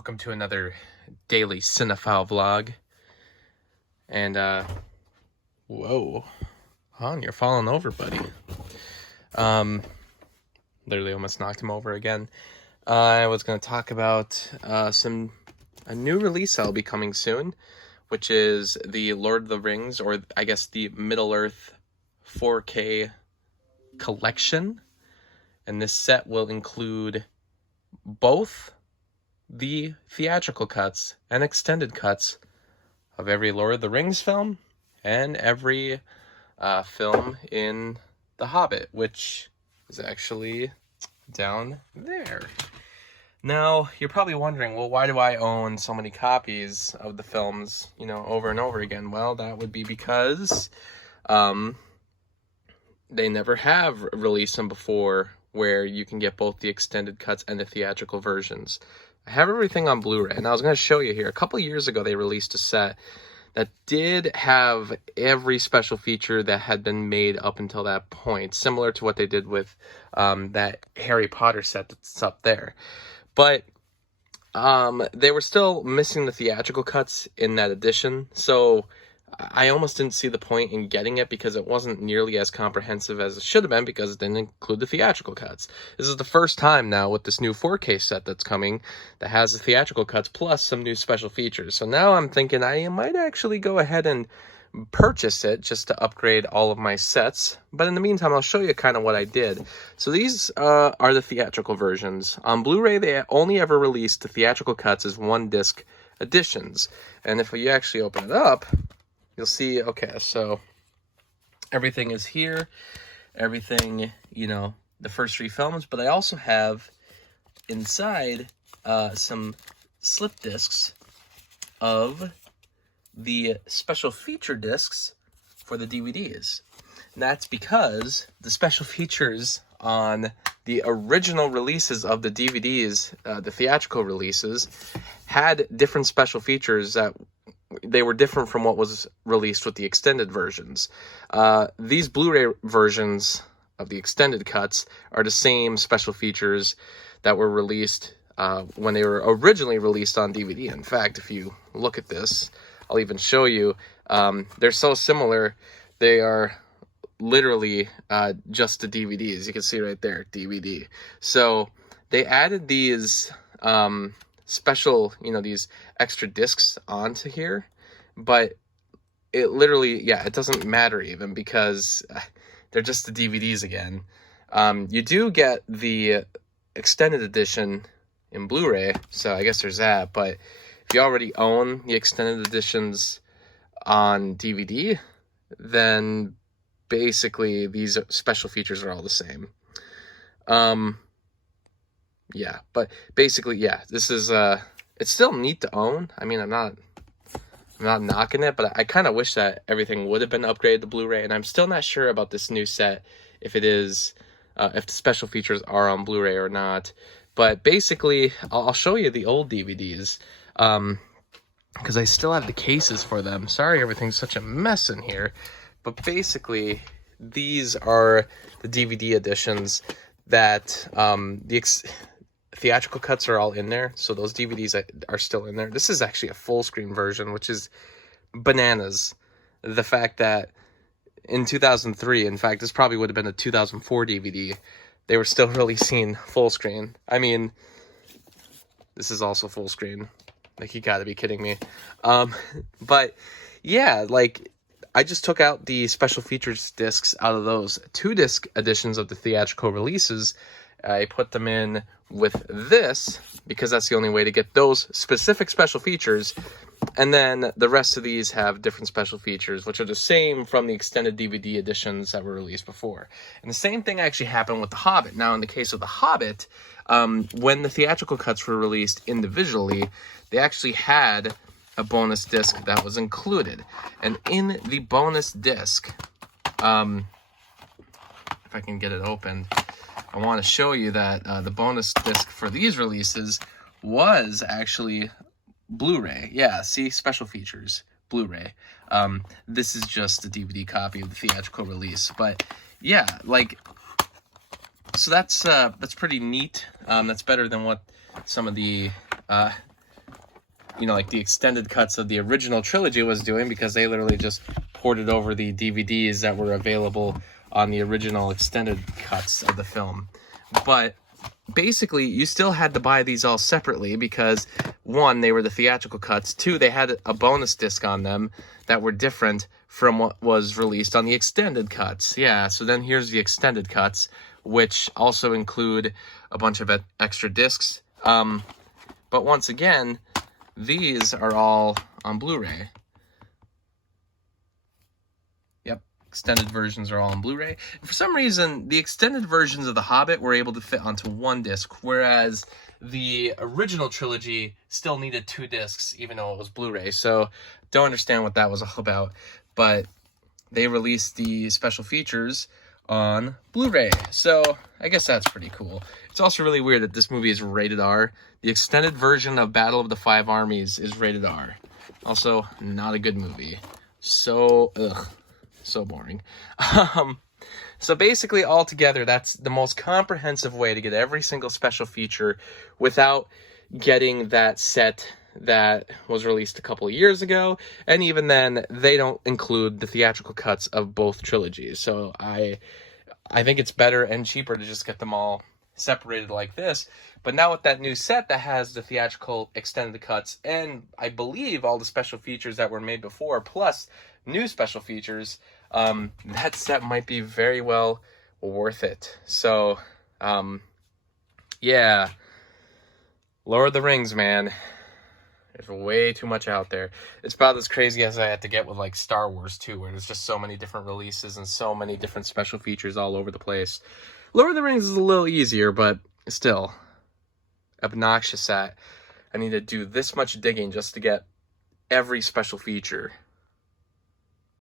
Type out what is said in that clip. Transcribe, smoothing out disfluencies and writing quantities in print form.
Welcome to another daily cinephile vlog. And, whoa. Han, you're falling over, buddy. Literally almost knocked him over again. I was going to talk about a new release that'll be coming soon, which is the Lord of the Rings, or I guess the Middle-earth 4K collection. And this set will include both the theatrical cuts and extended cuts of every Lord of the Rings film and every film in The Hobbit, which is actually down there. Now, you're probably wondering, well, why do I own so many copies of the films, over and over again? Well, that would be because they never have released them before where you can get both the extended cuts and the theatrical versions. I have everything on Blu-ray, and I was going to show you here. A couple years ago, they released a set that did have every special feature that had been made up until that point, similar to what they did with that Harry Potter set that's up there. But they were still missing the theatrical cuts in that edition, so I almost didn't see the point in getting it because it wasn't nearly as comprehensive as it should have been because it didn't include the theatrical cuts. This is the first time now with this new 4K set that's coming that has the theatrical cuts plus some new special features. So now I'm thinking I might actually go ahead and purchase it just to upgrade all of my sets. But in the meantime, I'll show you kind of what I did. So these are the theatrical versions. On Blu-ray, they only ever released the theatrical cuts as one-disc editions. And if you actually open it up, you'll see, okay, so everything is here, everything, the first three films, but I also have inside some slip discs of the special feature discs for the DVDs. And that's because the special features on the original releases of the DVDs, the theatrical releases, had different special features that they were different from what was released with the extended versions. These Blu-ray versions of the extended cuts are the same special features that were released when they were originally released on DVD. In fact, if you look at this, I'll even show you. They're so similar, they are literally just the DVDs. You can see right there, DVD. So they added these special, these extra discs onto here, but it literally, it doesn't matter even because they're just the DVDs again. You do get the extended edition in Blu-ray, so I guess there's that, but if you already own the extended editions on DVD, then basically these special features are all the same. But basically, this is, it's still neat to own. I mean, I'm not knocking it, but I kind of wish that everything would have been upgraded to Blu-ray, and I'm still not sure about this new set, if it is, if the special features are on Blu-ray or not. But basically, I'll show you the old DVDs, because I still have the cases for them. Sorry, everything's such a mess in here, but basically, these are the DVD editions that, theatrical cuts are all in there, so those DVDs are still in there. This is actually a full screen version, which is bananas. The fact that in 2003, in fact, this probably would have been a 2004 DVD, they were still releasing full screen. I mean, this is also full screen. Like, you gotta be kidding me. But yeah, like, I just took out the special features discs out of those 2-disc editions of the theatrical releases. I put them in with this because that's the only way to get those specific special features. And then the rest of these have different special features, which are the same from the extended DVD editions that were released before. And the same thing actually happened with The Hobbit. Now, in the case of The Hobbit, when the theatrical cuts were released individually, they actually had a bonus disc that was included. And in the bonus disc, if I can get it opened, I want to show you that the bonus disc for these releases was actually Blu-ray. Yeah, see, special features, Blu-ray. This is just the DVD copy of the theatrical release. But yeah, like, so that's pretty neat. That's better than what some of the you know, like the extended cuts of the original trilogy was doing, because they literally just ported over the DVDs that were available on the original extended cuts of the film. But basically, you still had to buy these all separately because, one, they were the theatrical cuts. Two, they had a bonus disc on them that were different from what was released on the extended cuts. Yeah, so then here's the extended cuts, which also include a bunch of extra discs. But once again, these are all on Blu-ray. Yep, extended versions are all on Blu-ray. For some reason, the extended versions of The Hobbit were able to fit onto one disc, whereas the original trilogy still needed 2 discs, even though it was Blu-ray. So, don't understand what that was all about. But they released the special features on Blu-ray. So, I guess that's pretty cool. It's also really weird that this movie is rated R. The extended version of Battle of the Five Armies is rated R. Also, not a good movie. So boring. So basically, altogether, that's the most comprehensive way to get every single special feature without getting that set that was released a couple of years ago. And even then, they don't include the theatrical cuts of both trilogies. So I think it's better and cheaper to just get them all separated like this. But now with that new set that has the theatrical extended cuts and I believe all the special features that were made before, plus new special features, that set might be very well worth it. So, yeah, Lord of the Rings, man. There's way too much out there. It's about as crazy as I had to get with like Star Wars too, where there's just so many different releases and so many different special features all over the place. Lord of the Rings is a little easier, but still obnoxious that I need to do this much digging just to get every special feature.